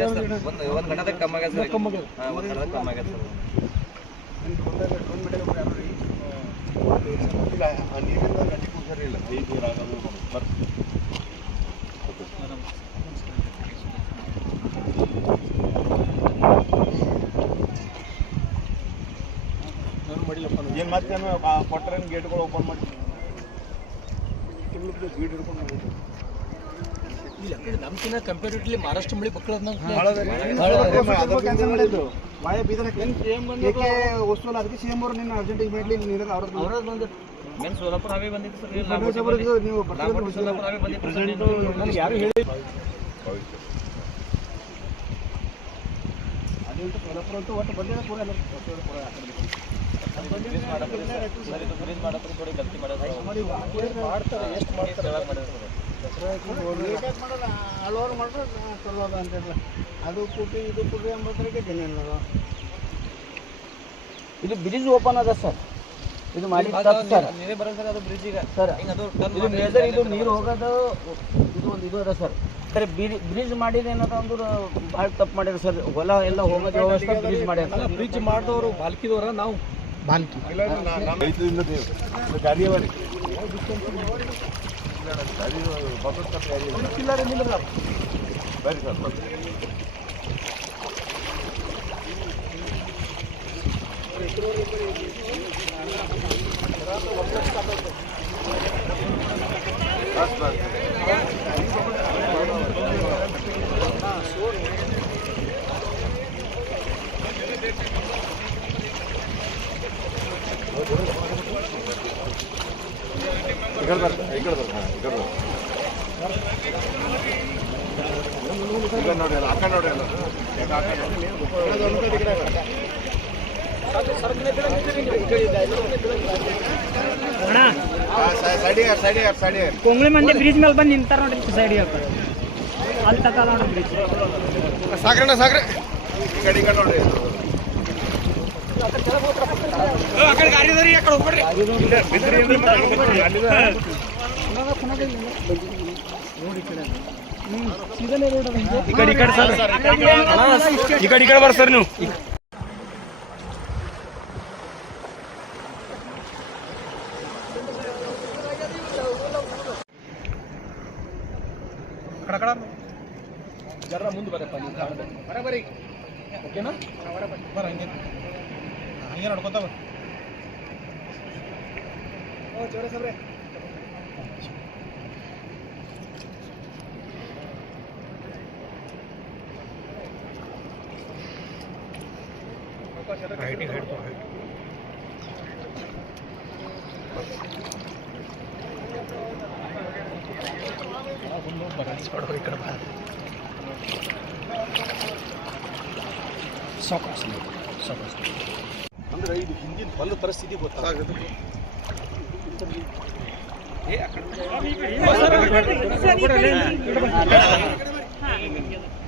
ಇದೆ ಸರ್. ಒಂದು ಗಂಟೆದಾಗ ಕಮ್ಮಿ ಆಗ್ಯದ ಸರ್. ಒಂದು ಗಂಟೆದಾಗ ಕಮ್ಮಿ ಆಗ್ಯದ ಸರ್. ನೀರಿಂದ ಗಂಟೆ ಕೂಸರಿ ಇಲ್ಲ ಏನು ಮತ್ತೇನು ಕೊಟ್ಟರೇನು ಗೇಟ್ಗಳು ಓಪನ್ ಮಾಡಿ ಗೇಟ್ ಹಿಡ್ಕೊಂಡು ಇಲ್ಲ ನಮ್ಕಿನ್ನ ಕಂಪೇರಿಟಿವ್ಲಿ ಮಹಾರಾಷ್ಟ್ರ ಮಳಿ ಮಕ್ಕಳು ವಸ್ತುವಲ್ಲ ಅದಕ್ಕೆ ಸಿಎಂ ಅವರು ನಿನ್ನ ಅರ್ಜೆಂಟ್ ಇಮಿಡಿಯೇಟ್ಲಿ ಅವ್ರದ್ದು ಬಂದು ಮೇನ್ ಸೋಲಾಪುರ ಹಾವೇ ಬಂದಿತ್ತು ಸರ್. ನೀವು ಸೋಲಾಪುರ ಹಾವೇ ಬಂದಿತ್ತು. ನನಗೆ ಯಾರು ಹೇಳಿ ಅದಂತೂ ಸೋಲಾಪುರ ಅಂತೂ ಒಟ್ಟು ಬಂದಿಲ್ಲ ಕೂಡ ಎಲ್ಲ ಮಾಡ್ತಾರೆ ಎಷ್ಟು ಮಾಡ್ತಾರೆ ಹಲವಾರು ಮಾಡಿದ್ರೆ ಕೊಡೋದು ಅಂತೆಲ್ಲ ಅದು ಕೊಟ್ಟು ಇದು ಕೊಡ್ರಿ ಎಂಬತ್ತರಿಗೆ ಜನ ಇದು ಬ್ರಿಡ್ಜ್ ಓಪನ್ ಅದ ಸರ್. ಇದು ಮಾಡಿ ಸರ್ ನೀವೇ ಬರೋದು ಸರ್. ಅದು ಬ್ರಿಡ್ಜ್ ಈಗ ಸರ್ ಇದು ಮೇಜರ್ ಇದು ನೀರು ಹೋಗೋದು ಇದು ಒಂದು ಇದು ಅದ ಸರ್. ಸರ್ ಬ್ರಿಡ್ಜ್ ಮಾಡಿದ್ರೆ ಏನದ ಅಂದ್ರೆ ಭಾಳ ತಪ್ಪು ಮಾಡಿದ್ರು ಸರ್. ಹೊಲ ಎಲ್ಲ ಹೋಗೋದು ವ್ಯವಸ್ಥೆ ಬ್ರಿಡ್ಜ್ ಮಾಡ್ಯಾರ. ಬ್ರಿಡ್ಜ್ ಮಾಡಿದವರು ಬಾಲ್ಕಿದವರ ನಾವು ಬಾಲ್ಕಿ ಬರಿ ಸರ್ ಈಗ ನೋಡಿ ಅಲ್ಲ ಆ ಕಡೆ ನೋಡಿ ಅಲ್ಲ ಕೊಂಗ್ಳಿ ಮಂದಿ ಬ್ರಿಡ್ಜ್ ಮೇಲೆ ಬಂದು ನಿಂತಾರ ನೋಡ್ರಿ ಸೈಡ್ ಅಲ್ಲಿ ತಕ ನೋಡ್ರಿ ಬ್ರಿಡ್ಜ್ ಸಾಕ್ರಣ್ಣ ಸಾಕ್ರೆ ಈ ಕಡೆ ನೋಡ್ರಿ ಈ ಕಡೆ ಬರ್ತಾರೆ ನೀವು. ಜರ ಮುಂದೆ ಬರಪ್ಪ ನೀವು ಬರಬರಿ ಓಕೆನಾ ಬರ ಹಂಗೆ ಹಂಗೆ ನೋಡ್ಕೊತ ಬರ ಜೋರ ಸಾಬ್ರೆ ಅಂದ್ರೆ ಇದು ಹಿಂದಿನ ಹೊಲದ ಪರಿಸ್ಥಿತಿ ಗೊತ್ತಾಗುತ್ತೆ.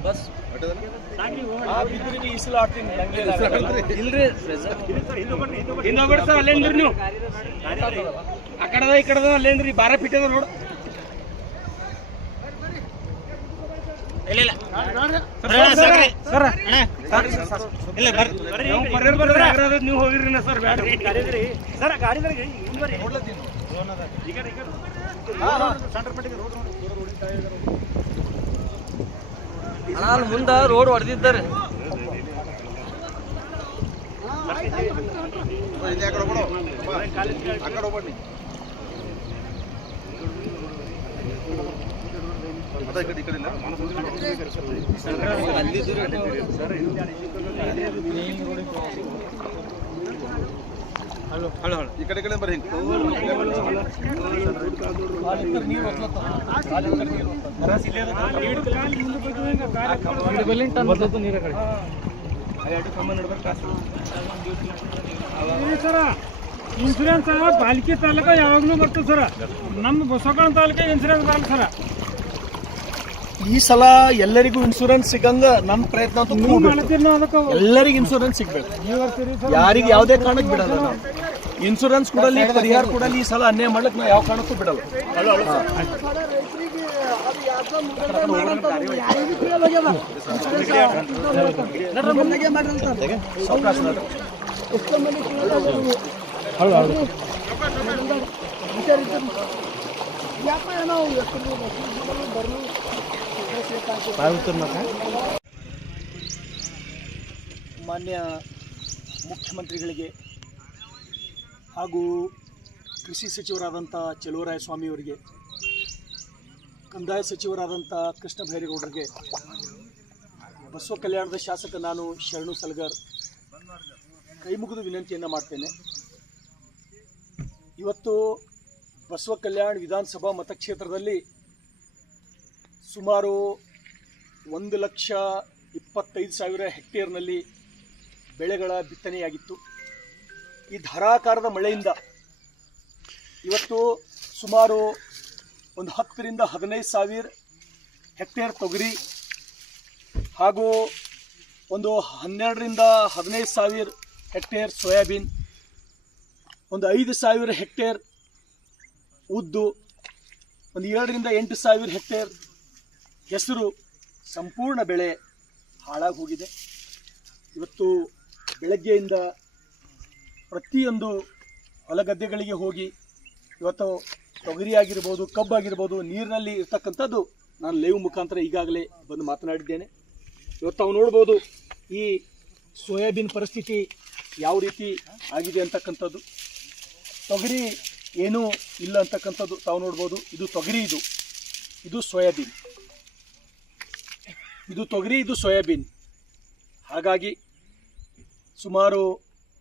ಬಸ್ ಬಿದ್ರಿ ಇಸ್ಲ ಆಡ್ತೀನಿ ಇಲ್ರಿ ಸರ್ ಅಲ್ಲೇನ್ರಿ ನೀವು ಆ ಕಡೆದ ಈ ಕಡೆದ ಅಲ್ಲೇನ್ರಿ 12 ಫೀಟ್ ಅದ ನೋಡು. ಇಲ್ಲ ನೀವು ಹೋಗಿರಿ ಸರ್ ಬ್ಯಾಡ್ರಿ ಸರ್ ಗಾಡಿ ಮುಂದೆ ರೋಡ್ ಹೊಡೆದಿದ್ದಾರೆ. ಈ ಕಡೆ ಬರ್ರಿ ಸರ ಇನ್ಸೂರೆನ್ಸ್ ಪಾಲಿಕೆ ತಾಲೂಕ ಯಾವಾಗಲೂ ಬರ್ತದೆ ಸರ. ನಮ್ಮ ಬಸವಕರಣ ತಾಲೂಕಿಗೆ ಇನ್ಸೂರೆನ್ಸ್ ಬರಲ್ಲ ಸರ. ಈ ಸಲ ಎಲ್ಲರಿಗೂ ಇನ್ಶೂರೆನ್ಸ್ ಸಿಗಂಗ ನನ್ನ ಪ್ರಯತ್ನ ಅಂತೂ ಎಲ್ಲರಿಗೂ ಇನ್ಶೂರೆನ್ಸ್ ಸಿಗ್ಬೇಕು. ಯಾರಿಗೆ ಯಾವುದೇ ಕಾರಣಕ್ಕೆ ಬಿಡಲ್ಲ ನಾವು. ಇನ್ಶೂರೆನ್ಸ್ ಕೊಡಲಿ, ಪರಿಹಾರ ಕೊಡಲಿ, ಈ ಸಲ ಅನ್ಯಾಯ ಮಾಡ್ಲಿಕ್ಕೆ ನಾವು ಯಾವ ಕಾರಣಕ್ಕೂ ಬಿಡಲ್ಲ. ಮಾನ್ಯ ಮುಖ್ಯಮಂತ್ರಿಗಳಿಗೆ ಹಾಗೂ ಕೃಷಿ ಸಚಿವರಾದಂಥ ಚಲುವರಾಯ ಸ್ವಾಮಿಯವರಿಗೆ, ಕಂದಾಯ ಸಚಿವರಾದಂಥ ಕೃಷ್ಣ ಬೈರೇಗೌಡರಿಗೆ, ಬಸವ ಕಲ್ಯಾಣದ ಶಾಸಕ ನಾನು ಶರಣು ಸಲಗರ್ ಕೈ ಮುಗಿದು ವಿನಂತಿಯನ್ನು ಮಾಡ್ತೇನೆ. ಇವತ್ತು ಬಸವ ಕಲ್ಯಾಣ ವಿಧಾನಸಭಾ ಮತಕ್ಷೇತ್ರದಲ್ಲಿ ಸುಮಾರು 1,25,000 ಹೆಕ್ಟೇರ್ನಲ್ಲಿ ಬೆಳೆಗಳ ಬಿತ್ತನೆಯಾಗಿತ್ತು. ಈ ಧಾರಾಕಾರದ ಮಳೆಯಿಂದ ಇವತ್ತು ಸುಮಾರು ಒಂದು 10ರಿಂದ 15,000 ಹೆಕ್ಟೇರ್ ತೊಗರಿ ಹಾಗೂ ಒಂದು 12ರಿಂದ 15,000 ಹೆಕ್ಟೇರ್ ಸೋಯಾಬೀನ್, ಒಂದು 5,000 ಹೆಕ್ಟೇರ್ ಉದ್ದು, ಒಂದು 7ರಿಂದ 8,000 ಹೆಕ್ಟೇರ್ ಹೆಸರು ಸಂಪೂರ್ಣ ಬೆಳೆ ಹಾಳಾಗಿ ಹೋಗಿದೆ. ಇವತ್ತು ಬೆಳಗ್ಗೆಯಿಂದ ಪ್ರತಿಯೊಂದು ಹೊಲಗದ್ದೆಗಳಿಗೆ ಹೋಗಿ ಇವತ್ತು ತೊಗರಿ ಆಗಿರ್ಬೋದು, ಕಬ್ಬಾಗಿರ್ಬೋದು, ನೀರಿನಲ್ಲಿ ಇರ್ತಕ್ಕಂಥದ್ದು ನಾನು ಲೈವ್ ಮುಖಾಂತರ ಈಗಾಗಲೇ ಬಂದು ಮಾತನಾಡಿದ್ದೇನೆ. ಇವತ್ತು ತಾವು ನೋಡ್ಬೋದು ಈ ಸೋಯಾಬೀನ್ ಪರಿಸ್ಥಿತಿ ಯಾವ ರೀತಿ ಆಗಿದೆ ಅಂತಕ್ಕಂಥದ್ದು. ತೊಗರಿ ಏನೂ ಇಲ್ಲ ಅಂತಕ್ಕಂಥದ್ದು ತಾವು ನೋಡ್ಬೋದು. ಇದು ತೊಗರಿ, ಇದು ಸೋಯಾಬೀನ್, ಇದು ತೊಗರಿ, ಇದು ಸೋಯಾಬೀನ್. ಹಾಗಾಗಿ ಸುಮಾರು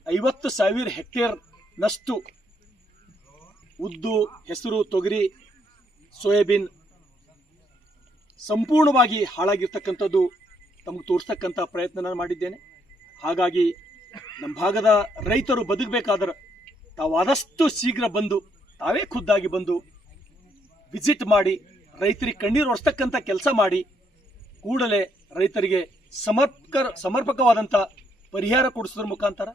50,000 ಹೆಕ್ಟೇರ್ನಷ್ಟು ಉದ್ದು, ಹೆಸರು, ತೊಗರಿ, ಸೋಯಾಬೀನ್ ಸಂಪೂರ್ಣವಾಗಿ ಹಾಳಾಗಿರ್ತಕ್ಕಂಥದ್ದು ತಮಗೆ ತೋರಿಸ್ತಕ್ಕಂಥ ಪ್ರಯತ್ನ ನಾನು ಮಾಡಿದ್ದೇನೆ. ಹಾಗಾಗಿ ನಮ್ಮ ಭಾಗದ ರೈತರು ಬದುಕಬೇಕಾದ್ರೆ ತಾವು ಆದಷ್ಟು ಶೀಘ್ರ ಬಂದು, ತಾವೇ ಖುದ್ದಾಗಿ ಬಂದು ವಿಸಿಟ್ ಮಾಡಿ, ರೈತರಿಗೆ ಕಣ್ಣೀರು ಒರೆಸ್ತಕ್ಕಂಥ ಕೆಲಸ ಮಾಡಿ, ಕೂಡಲೇ ರೈತರಿಗೆ ಸಮರ್ಪಕವಾದಂಥ ಪರಿಹಾರ ಕೊಡಿಸೋದ್ರ ಮುಖಾಂತರ,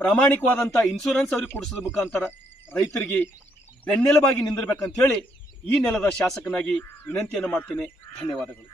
ಪ್ರಾಮಾಣಿಕವಾದಂಥ ಇನ್ಶೂರೆನ್ಸ್ ಅವ್ರಿಗೆ ಕೊಡಿಸೋದ್ರ ಮುಖಾಂತರ ರೈತರಿಗೆ ಬೆನ್ನೆಲುಬಾಗಿ ನಿಂದಿರಬೇಕಂತ ಹೇಳಿ ಈ ನೆಲದ ಶಾಸಕನಾಗಿ ವಿನಂತಿಯನ್ನು ಮಾಡ್ತೇನೆ. ಧನ್ಯವಾದಗಳು.